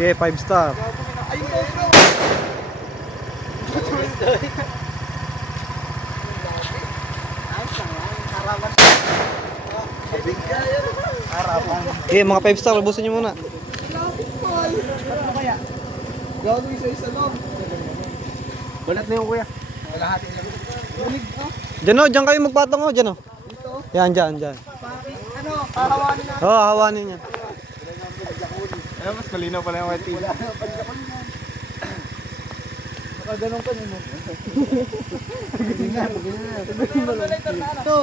Okay, 5 star. Ayun po, bro. Harapan. Okay, mga 5 star, ubusin nyo muna. Ano kaya? Gawa isa-isa lang. Balat na yung kuya. Kalahati lang. Bulig, oh. Diyan o, diyan kayo magpatong o, diyan o. Dito. Yan, diyan, diyan. Ano, hahawanin natin. Oo, hawanin yan. Ay, mas malinaw pala yung white table. Nakaganon ka nun. Ito.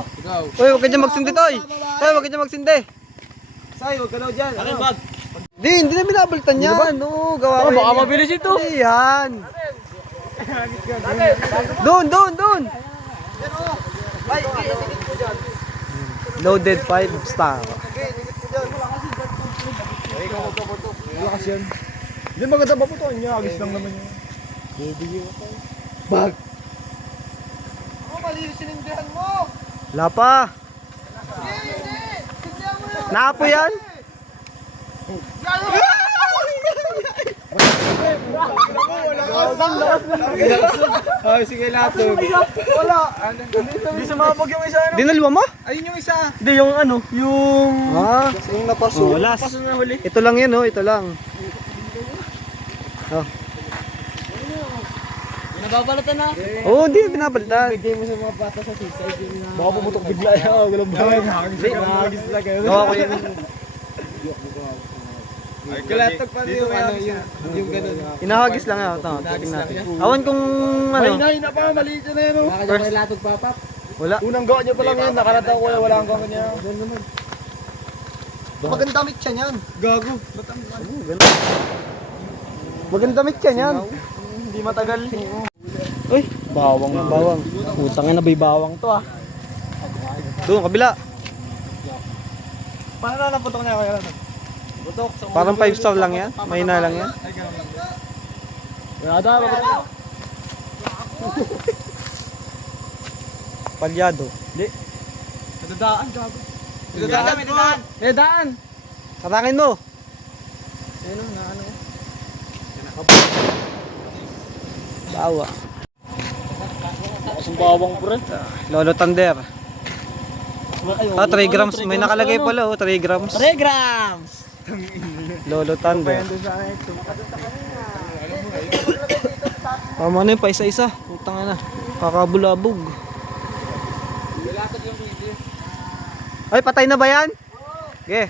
Uy, huwag ka dyan magsindi, Toy. Toy, huwag ka dyan magsindi. Say, huwag ka daw dyan. Akin bag. Hindi na binabaltan yan. Oo, gawa ko baka yan. mabilis ito. Hindi yan. Doon. Ay, isigit ko dyan. Loaded 5 star. Isigit ko dyan. Ay, kamuto. Lakas yan. Hindi maganda ba po ito? Agis lang naman yun. Bag. Ako, mali yung sinindihan mo. Wala pa. Hindi. Sindihan mo yun. Naapo yan? Ay, sige lahat to. Wala. Hindi sumabog yung isa. Dinalwa mo? Ayun yung isa. Hindi, yung ano, yung... Ah, Yung napaso. oh, last. Paso na huli. Ito lang yan, oh, ito lang. Oh. Nababalatan na. Oh, hindi binabaltan. Bigay mo sa mga bata sa sisay. Baka pumutok bigla yan. Walang bahay. Nahagis na kayo. Gawa ko yan. Kalatag pa yung ano yung ganun. Inahagis lang yan. Ito, tingnan natin. Awan kung ano. Na pa, maliit na yan. Nakadya may latog papap. Wala. Unang gawa niya pa lang yan. Nakarata ko wala ang gawa niya. Maganda mit siya niyan. Gago. Maganda mic yan yan. Hindi matagal. Uy, bawang. Bawang. Utang na bay bawang to ah. Doon, kabila. Paano na naputok niya kaya? Putok. Parang 5 star lang yan. Mahina lang yan. Ada ba? Palyado. Hindi. Nadadaan, gago. Nadadaan. Daan! Katangin mo. Ayun na ano. Bawa. Ang bawang pre. Lolo Thunder. Ah, 3 grams. May nakalagay pala, oh. 3 grams. 3 grams! Lolo Thunder. Tama na yun, pa isa-isa. Utang na. Kakabulabog. Ay, patay na ba yan? Okay.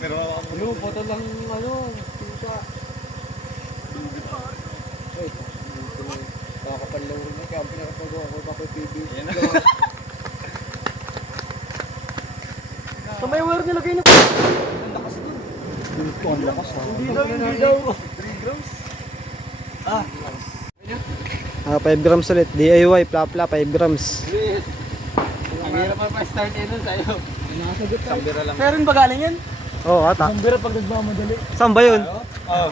Pero ano, photo lang ano, pusa. Kakapalaw rin na kaya pinakapagawa ko pa kay PB. Sa may wire nilagay niyo. Ang lakas dun. Ang lakas, ha? Hindi daw. 3 grams. Ah, 5 grams ulit. DIY, plapla, 5 grams. ang hirap pa start yun sa'yo. Nakasagot tayo. Sambira lang. Meron ba galing yan? Oo, ata. Sambira pag nagmamadali. Saan ba yun? Oo.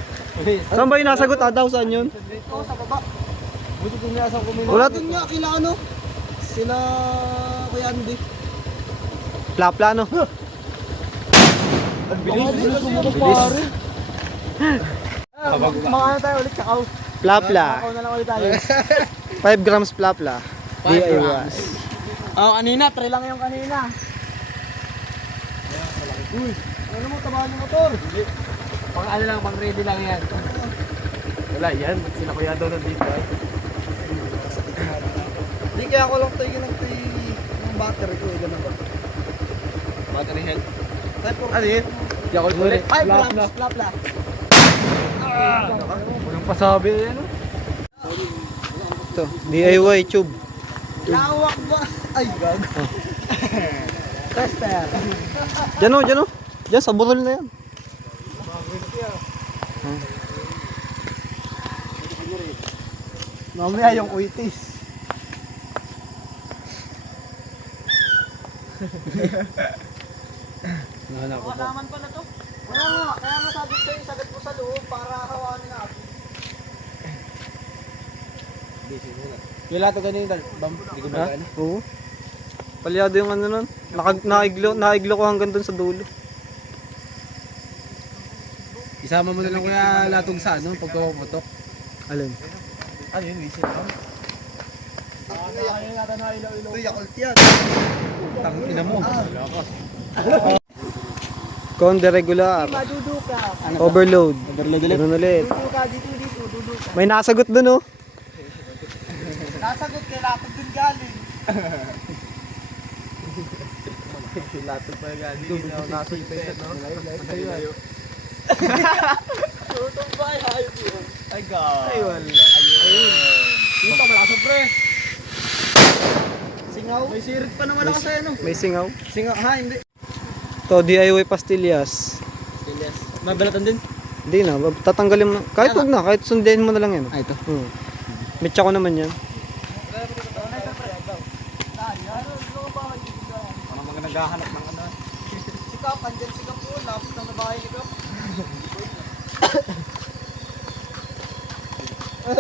Saan ba yun nasagot? Ata, saan yun? Oo, sa baba. Buti kung nasa kumilos. Wala. Doon nga, kila ano? Sila Kuya Andy. Plapla, no? Ang bilis. Bilis. Mga ano tayo ulit, kakao. Plapla. Kakao na lang ulit tayo. 5 grams plapla. DIY. Oh, kanina, 3 lang yung kanina. Uy, ano mo, tabahan yung motor. Pang ano lang, pang ready lang yan. Wala yan, sila Kuya daw nandito ay. Hindi kaya ako lang tayo ng battery ko, ilan na ba? Battery health? Ano yun? Hindi ako ulit. 5 grams, plapla. Walang pasabi yan. Ito, DIY tube. Lawak ba? Ay, gago. Tester. Diyan o, diyan o. Diyan, sa burol na yan. Mamaya yung kuitis. Naman pala to. Kaya nga sabi ko yung sagat ko sa loob para hawanin natin. Yung lato ganun yung hindi ko Ha? Oo. 5 Palyado yung ano nun. Naiglo ko hanggang dun sa dulo. Isama mo na lang kuya latog sa ano, pagkaputok. Alin? Ano yun, whistle lang? Ito, Yakult yan. Tangina mo. Conde regular. Maduduka. Overload. Overload ulit. Ganun ulit. Duduka dito, duduka. May nasagot dun oh. Nasagot kay Lapag din galing. Latog pa galing. Nasag pa yun, no? Layo. Tutong ba? Hayop yun. Ay, God. Ay, wala. Ayun. Dito, malasap pre. Singaw. May sirit pa naman ako sa'yo, no? May singaw. Singaw, ha? Hindi. To DIY pastillas. Mabalatan din? Hindi na, tatanggalin mo. Kahit wag na, kahit sundin mo na lang yan. Ah, ito. Mitsa ko naman yan. Parang mga naghahanap ng ano. Sikap, andyan sikap po. Lapit na bahay ni Kap.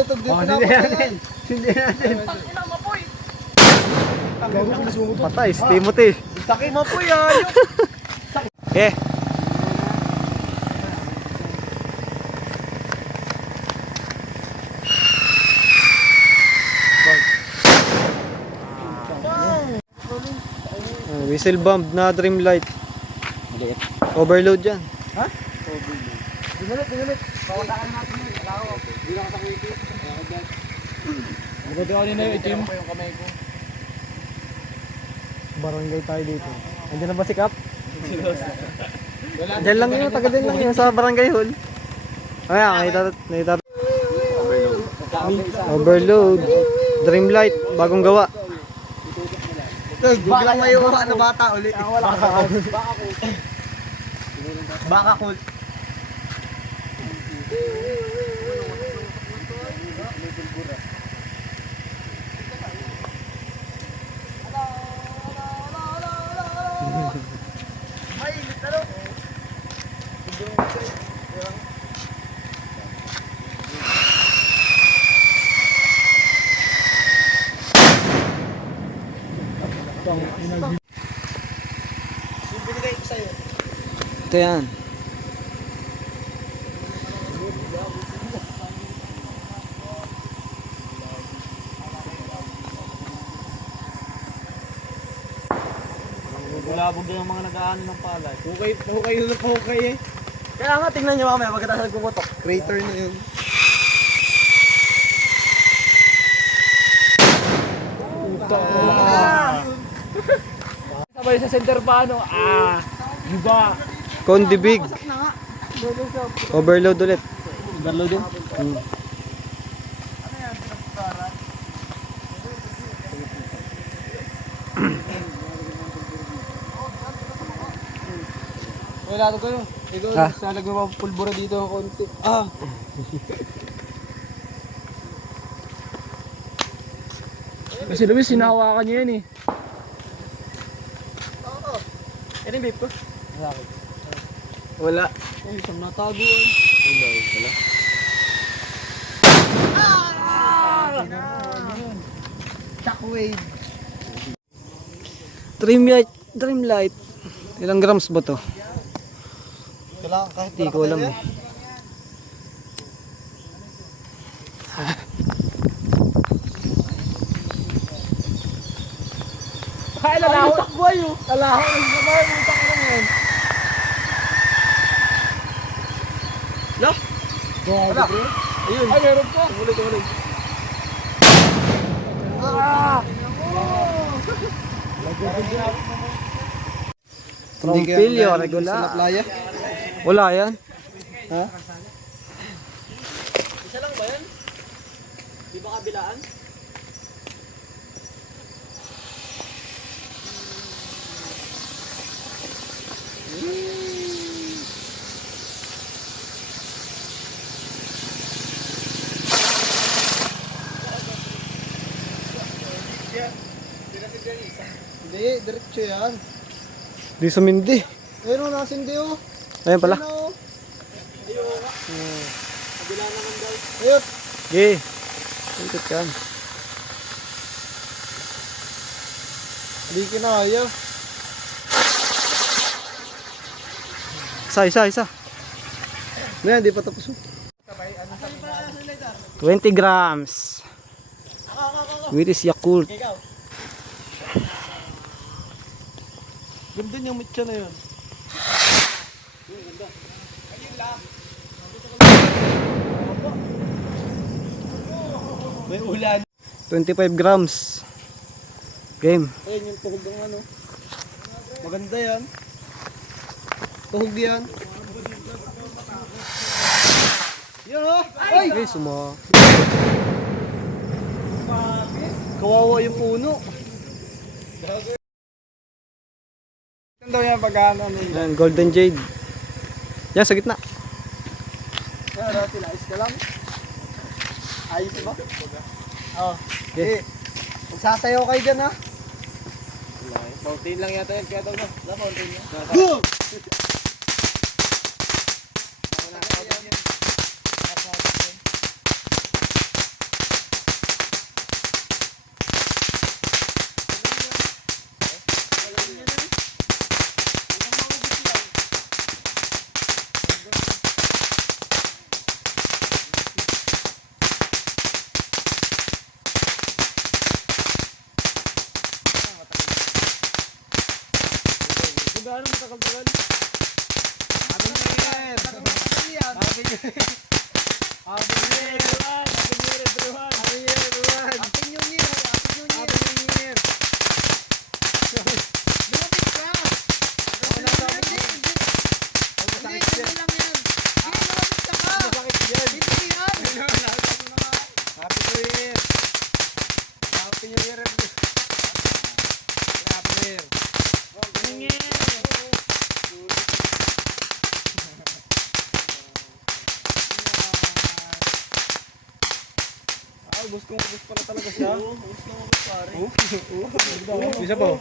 Tugdin ko na natin. Hindi natin. Ina, mapoy. Patay, Timothy. Sakit mapoy ah. Eh. Whistle bomb na Dreamlight. Maliit. Overload yan. Dinulit. Pawasakan natin yun. Alaw. Hindi lang sa kiki. Magod ako nila yung itim. Yung kamay ko. Barangay tayo dito. Andiyan na ba si Kap? Diyan lang yun, taga din lang yun sa barangay hall. Ayan, nakita. Overload. Dreamlight, bagong gawa. Biglang may uwa na bata ulit. Baka cool. Ito yan. Bulabog din ang mga nag-aano ng palay. Hukay na hukay eh. Kaya nga, tingnan nyo mamaya pagkatapos nagpuputok. Crater na yun. Sabay sa center pa ano. Diba? Conde Big. Overload ulit. Overload din? Wala to kayo. Ikaw, Ah. sa nagpapulbura dito ng konti. Kasi Luis, sinahawakan niya yan eh. Yan yung vape ko. Wala. Ay, isang natago eh. Wala. Shockwave. Dreamlight. Ilang grams ba to? Kailangan kahit Hindi ko alam eh. Ay, lalaho. Takboy oh. Lalaho. Nagsabahay. Utang lang yan. Lo? Wala. Ayun. Ay, meron po. Tuloy. Trompilyo, regular. Sa playa. Wala yan. Ha? Isa lang ba yan? Di ba kabilaan? Hindi, diretso yan. Di sumindi. Ayun o, nasindi o. Ayun pala. Ayun o. Kabila naman daw. Ayun. Okay. Ikot yan. Hindi kinaya. Isa. Ngayon, di pa tapos. 20 grams. Wheaties Yakult. Ganda niyang mitya na yun. May ulan. 25 grams. Game. Ayun yung tuhog ng ano. Maganda yan. Tuhog yan. Yan o. Ay! Ay, suma. Kawawa yung puno. Ito daw yan pag-ano. Yan, golden jade. Yan, sa gitna. Yan, dati nais ka lang. Ayos ba? Oo. Okay. Magsasayaw kayo dyan ha. Fountain lang yata yan. Kaya daw na. Fountain yan. Go! Gaano matagal-tagal? Happy New Year! Happy New Year! Happy New Year! Happy New Year, everyone! Happy New Year, everyone! Happy New Year! Happy New Year! Happy New Year! Lumapit ka! Wala sa akin yan. Hindi, hindi lang yan. Hindi, lumapit ka ka! Masakit yan. Hindi yan. Happy New Year! Happy New Year, everyone! Happy New Year! Gusto pala talaga siya. Gusto pare. Isa po.